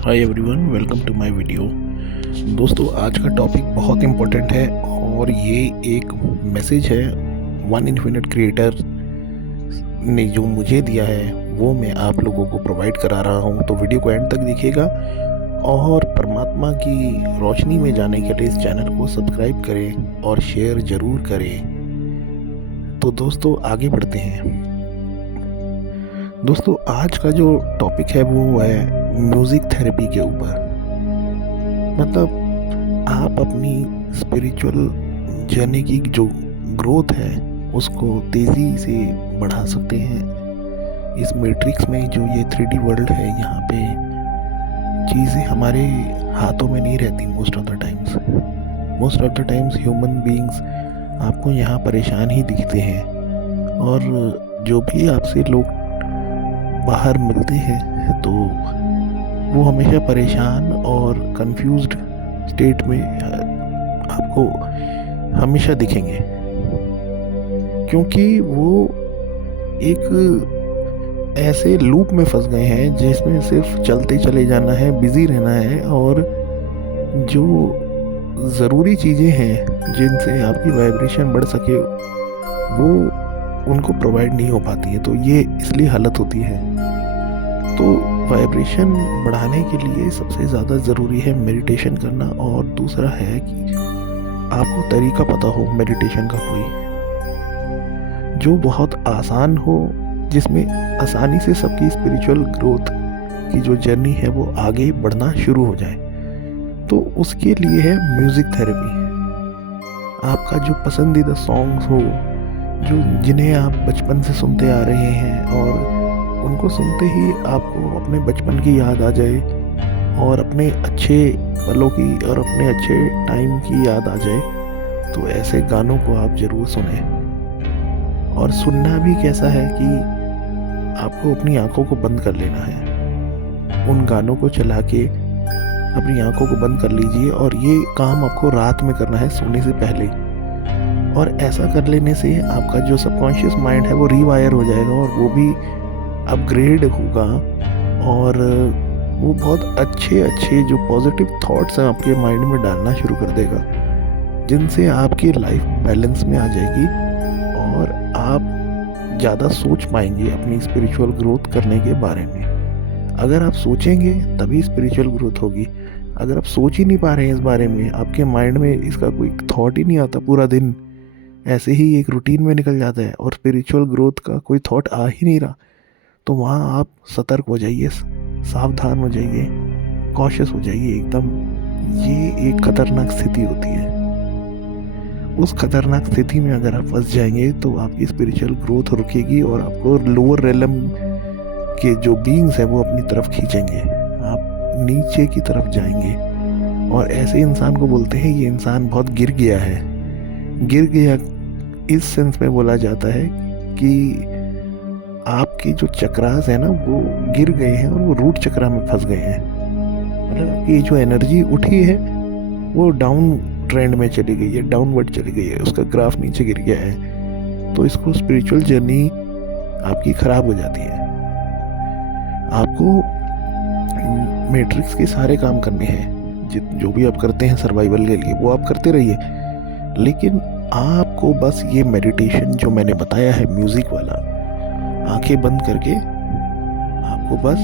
Hi everyone, welcome to my video. दोस्तों, आज का टॉपिक बहुत इम्पोर्टेंट है और ये एक मैसेज है वन इन्फिनिट क्रिएटर ने जो मुझे दिया है वो मैं आप लोगों को प्रोवाइड करा रहा हूँ। तो वीडियो को एंड तक देखिएगा और परमात्मा की रोशनी में जाने के लिए इस चैनल को सब्सक्राइब करें और शेयर ज़रूर करें। तो दोस्तों, आगे बढ़ते हैं। दोस्तों, आज का जो टॉपिक है वो है म्यूज़िक थेरेपी के ऊपर। मतलब आप अपनी स्पिरिचुअल जर्नी की जो ग्रोथ है उसको तेज़ी से बढ़ा सकते हैं। इस मैट्रिक्स में जो ये 3D वर्ल्ड है, यहाँ पे चीज़ें हमारे हाथों में नहीं रहती most of the times human beings आपको यहाँ परेशान ही दिखते हैं। और जो भी आपसे लोग बाहर मिलते हैं तो वो हमेशा परेशान और कंफ्यूज्ड स्टेट में आपको हमेशा दिखेंगे, क्योंकि वो एक ऐसे लूप में फंस गए हैं जिसमें सिर्फ चलते चले जाना है, बिज़ी रहना है, और जो ज़रूरी चीज़ें हैं जिनसे आपकी वाइब्रेशन बढ़ सके वो उनको प्रोवाइड नहीं हो पाती है। तो ये इसलिए हालत होती है। तो वाइब्रेशन बढ़ाने के लिए सबसे ज़्यादा ज़रूरी है मेडिटेशन करना, और दूसरा है कि आपको तरीका पता हो मेडिटेशन का कोई जो बहुत आसान हो, जिसमें आसानी से सबकी स्पिरिचुअल ग्रोथ की जो जर्नी है वो आगे बढ़ना शुरू हो जाए। तो उसके लिए है म्यूज़िक थेरेपी। आपका जो पसंदीदा सॉन्ग्स हो, जिन्हें आप बचपन से सुनते आ रहे हैं और उनको सुनते ही आपको अपने बचपन की याद आ जाए और अपने अच्छे पलों की और अपने अच्छे टाइम की याद आ जाए, तो ऐसे गानों को आप ज़रूर सुने। और सुनना भी कैसा है कि आपको अपनी आंखों को बंद कर लेना है। उन गानों को चला के अपनी आंखों को बंद कर लीजिए, और ये काम आपको रात में करना है सोने से पहले। और ऐसा कर लेने से आपका जो सबकॉन्शियस माइंड है वो रीवायर हो जाएगा और वो भी अपग्रेड होगा, और वो बहुत अच्छे जो पॉजिटिव थॉट्स हैं आपके माइंड में डालना शुरू कर देगा, जिनसे आपकी लाइफ बैलेंस में आ जाएगी और आप ज़्यादा सोच पाएंगे अपनी स्पिरिचुअल ग्रोथ करने के बारे में। अगर आप सोचेंगे तभी स्पिरिचुअल ग्रोथ होगी। अगर आप सोच ही नहीं पा रहे हैं इस बारे में, आपके माइंड में इसका कोई थॉट ही नहीं आता, पूरा दिन ऐसे ही एक रूटीन में निकल जाता है और स्पिरिचुअल ग्रोथ का कोई थॉट आ ही नहीं रहा, तो वहाँ आप सतर्क हो जाइए, सावधान हो जाइए, कॉशियस हो जाइए एकदम। ये एक खतरनाक स्थिति होती है। उस खतरनाक स्थिति में अगर आप फंस जाएंगे तो आपकी स्पिरिचुअल ग्रोथ रुकेगी और आपको लोअर रेलम के जो बीइंग्स हैं वो अपनी तरफ खींचेंगे, आप नीचे की तरफ जाएंगे। और ऐसे इंसान को बोलते हैं ये इंसान बहुत गिर गया है। गिर गया इस सेंस में बोला जाता है कि आपके जो चक्रास है ना वो गिर गए हैं और वो रूट चक्रा में फंस गए हैं। मतलब आपकी जो एनर्जी उठी है वो डाउन ट्रेंड में चली गई है, डाउनवर्ड चली गई है, उसका ग्राफ नीचे गिर गया है। तो इसको स्पिरिचुअल जर्नी आपकी ख़राब हो जाती है। आपको मैट्रिक्स के सारे काम करने हैं, जो भी आप करते हैं सर्वाइवल के लिए वो आप करते रहिए, लेकिन आपको बस ये मेडिटेशन जो मैंने बताया है म्यूज़िक वाला, आंखें बंद करके आपको बस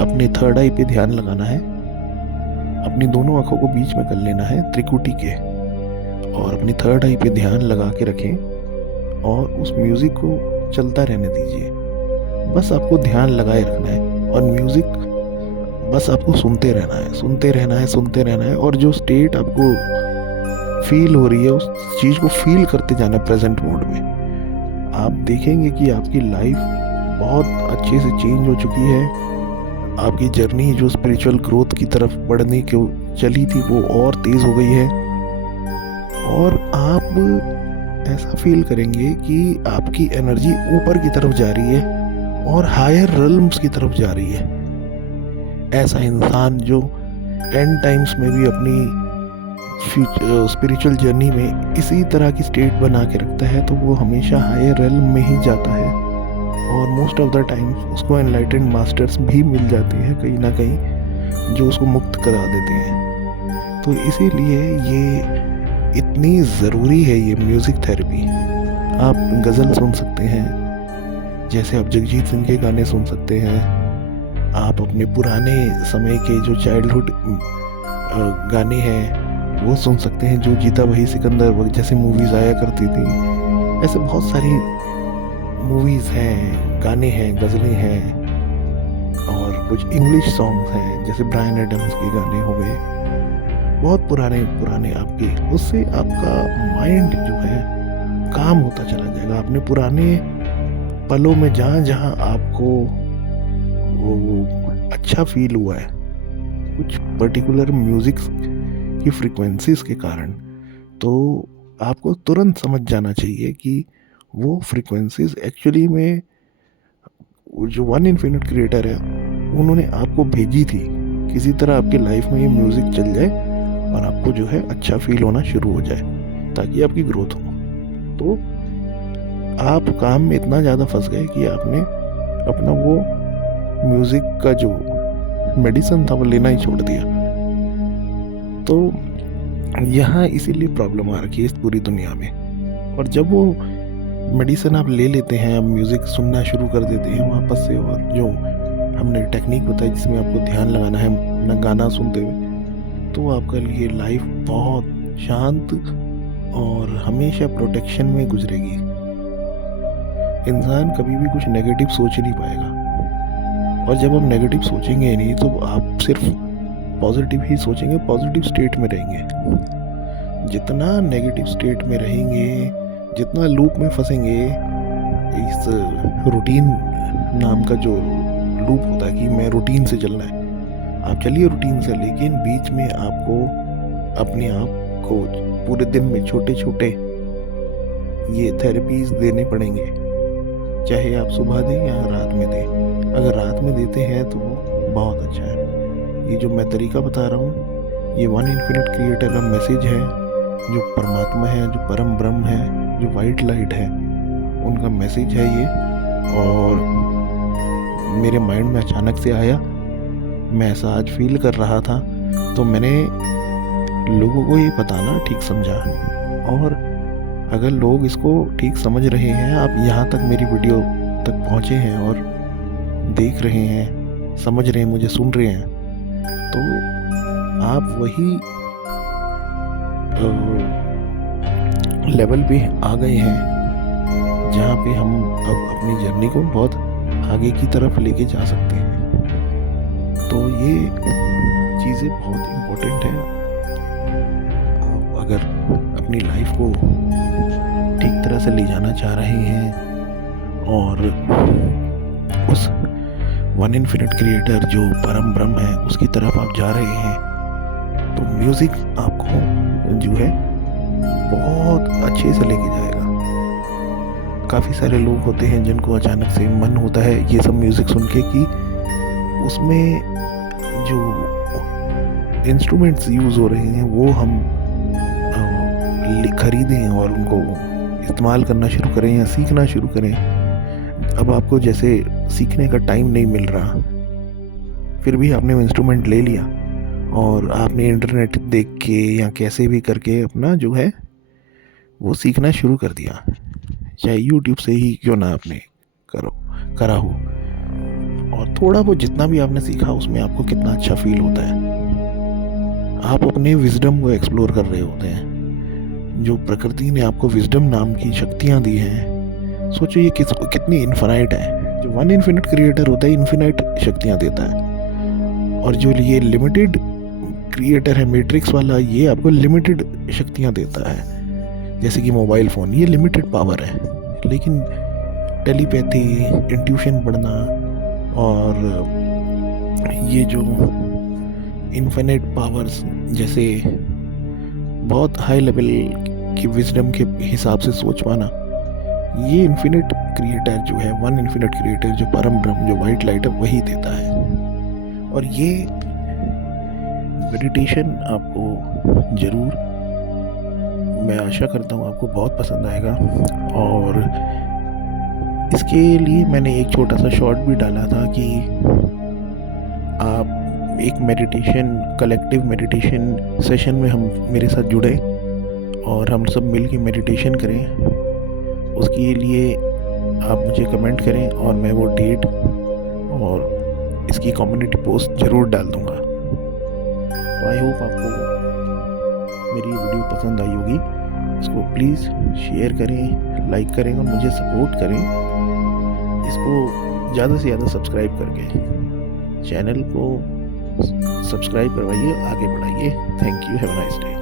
अपने थर्ड आई पे ध्यान लगाना है। अपनी दोनों आंखों को बीच में कर लेना है त्रिकुटी के, और अपनी थर्ड आई पे ध्यान लगा के रखें और उस म्यूज़िक को चलता रहने दीजिए। बस आपको ध्यान लगाए रखना है और म्यूज़िक बस आपको सुनते रहना है। और जो स्टेट आपको फील हो रही है उस चीज़ को फील करते जाना प्रेजेंट मोड में। आप देखेंगे कि आपकी लाइफ बहुत अच्छे से चेंज हो चुकी है। आपकी जर्नी जो स्पिरिचुअल ग्रोथ की तरफ बढ़ने की चली थी वो और तेज़ हो गई है, और आप ऐसा फील करेंगे कि आपकी एनर्जी ऊपर की तरफ जा रही है और हायर रिल्म्स की तरफ जा रही है। ऐसा इंसान जो एंड टाइम्स में भी अपनी स्पिरिचुअल जर्नी में इसी तरह की स्टेट बना के रखता है तो वो हमेशा हायर रेल्म में ही जाता है। और मोस्ट ऑफ द टाइम उसको एनलाइटेंड मास्टर्स भी मिल जाते हैं कहीं ना कहीं, जो उसको मुक्त करा देते हैं। तो इसीलिए ये इतनी ज़रूरी है ये म्यूज़िक थेरेपी। आप गज़ल सुन सकते हैं, जैसे आप जगजीत सिंह के गाने सुन सकते हैं। आप अपने पुराने समय के जो चाइल्डहुड गाने हैं वो सुन सकते हैं, जो जीता वही सिकंदर जैसे मूवीज़ आया करती थी। ऐसे बहुत सारी मूवीज़ हैं, गाने हैं, गज़लें हैं, और कुछ इंग्लिश सॉन्ग्स हैं जैसे ब्रायन एडम्स के गाने हो गए, बहुत पुराने पुराने आपके। उससे आपका माइंड जो है काम होता चला जाएगा। अपने पुराने पलों में जहाँ जहाँ आपको वो अच्छा फील हुआ है कुछ पर्टिकुलर म्यूज़िक की फ्रीक्वेंसीज के कारण, तो आपको तुरंत समझ जाना चाहिए कि वो फ्रीक्वेंसीज एक्चुअली में जो वन इन्फिनिट क्रिएटर है उन्होंने आपको भेजी थी। किसी तरह आपकी लाइफ में ये म्यूज़िक चल जाए और आपको जो है अच्छा फील होना शुरू हो जाए, ताकि आपकी ग्रोथ हो। तो आप काम में इतना ज़्यादा फंस गए कि आपने अपना वो म्यूज़िक का जो मेडिसिन था वो लेना ही छोड़ दिया। तो यहाँ इसीलिए प्रॉब्लम आ रखी है इस पूरी दुनिया में। और जब वो मेडिसिन आप ले लेते हैं, आप म्यूज़िक सुनना शुरू कर देते हैं वापस से, और जो हमने टेक्निक बताई जिसमें आपको ध्यान लगाना है अपना गाना सुनते हुए, तो आपका लिए लाइफ बहुत शांत और हमेशा प्रोटेक्शन में गुजरेगी। इंसान कभी भी कुछ नेगेटिव सोच नहीं पाएगा, और जब आप नेगेटिव सोचेंगे नहीं तो आप सिर्फ पॉजिटिव ही सोचेंगे, पॉजिटिव स्टेट में रहेंगे। जितना नेगेटिव स्टेट में रहेंगे, जितना लूप में फंसेंगे, इस रूटीन नाम का जो लूप होता है कि मैं रूटीन से चलना है, आप चलिए रूटीन से, लेकिन बीच में आपको अपने आप को पूरे दिन में छोटे छोटे ये थेरेपीज देने पड़ेंगे, चाहे आप सुबह दें या रात में दें। अगर रात में देते हैं तो वो बहुत अच्छा है। ये जो मैं तरीका बता रहा हूँ, ये वन इन्फिनिट क्रिएटर का मैसेज है, जो परमात्मा है, जो परम ब्रह्म है, जो वाइट लाइट है, उनका मैसेज है ये। और मेरे माइंड में अचानक से आया, मैं ऐसा आज फील कर रहा था, तो मैंने लोगों को ये बताना ठीक समझा। और अगर लोग इसको ठीक समझ रहे हैं, आप यहाँ तक मेरी वीडियो तक पहुँचे हैं और देख रहे हैं, समझ रहे हैं, मुझे सुन रहे हैं, तो आप वही लेवल पे आ गए हैं जहाँ पे हम अब अपनी जर्नी को बहुत आगे की तरफ लेके जा सकते हैं। तो ये चीज़ें बहुत इम्पोर्टेंट है। आप अगर अपनी लाइफ को ठीक तरह से ले जाना चाह रहे हैं और उस वन इन्फिनिट क्रिएटर जो परम ब्रह्म है उसकी तरफ आप जा रहे हैं, तो म्यूज़िक आपको जो है बहुत अच्छे से लेके जाएगा। काफ़ी सारे लोग होते हैं जिनको अचानक से मन होता है ये सब म्यूज़िक सुन के कि उसमें जो इंस्ट्रूमेंट्स यूज़ हो रहे हैं वो हम खरीदें और उनको इस्तेमाल करना शुरू करें या सीखना शुरू करें। अब आपको जैसे सीखने का टाइम नहीं मिल रहा, फिर भी आपने वो इंस्ट्रूमेंट ले लिया और आपने इंटरनेट देख के या कैसे भी करके अपना जो है वो सीखना शुरू कर दिया, चाहे यूट्यूब से ही क्यों ना आपने करा हो। और थोड़ा बहुत जितना भी आपने सीखा उसमें आपको कितना अच्छा फील होता है। आप अपने विजडम को एक्सप्लोर कर रहे होते हैं। जो प्रकृति ने आपको विजडम नाम की शक्तियाँ दी हैं, सोचो ये कितनी इन्फिनाइट है। जो वन इन्फिनिट क्रिएटर होता है इन्फिनाइट शक्तियाँ देता है, और जो ये लिमिटेड क्रिएटर है मैट्रिक्स वाला, ये आपको लिमिटेड शक्तियाँ देता है। जैसे कि मोबाइल फ़ोन, ये लिमिटेड पावर है, लेकिन टेलीपैथी, इंट्यूशन पढ़ना और ये जो इन्फिनिट पावर्स जैसे बहुत हाई लेवल की विजडम के हिसाब से सोच पाना, ये इन्फिनिट क्रिएटर जो है, वन इन्फिनिट क्रिएटर जो परम ब्रह्म, जो वाइट लाइट है, वही देता है। और ये मेडिटेशन आपको ज़रूर, मैं आशा करता हूँ आपको बहुत पसंद आएगा। और इसके लिए मैंने एक छोटा सा शॉर्ट भी डाला था कि आप एक मेडिटेशन, कलेक्टिव मेडिटेशन सेशन में हम मेरे साथ जुड़े और हम सब मिल के मेडिटेशन करें। उसके लिए आप मुझे कमेंट करें और मैं वो डेट और इसकी कम्युनिटी पोस्ट ज़रूर डाल दूँगा। तो आई होप आपको मेरी वीडियो पसंद आई होगी। इसको प्लीज़ शेयर करें, लाइक करें और मुझे सपोर्ट करें। इसको ज़्यादा से ज़्यादा सब्सक्राइब करके चैनल को सब्सक्राइब करवाइए, आगे बढ़ाइए। Thank you, have a nice day.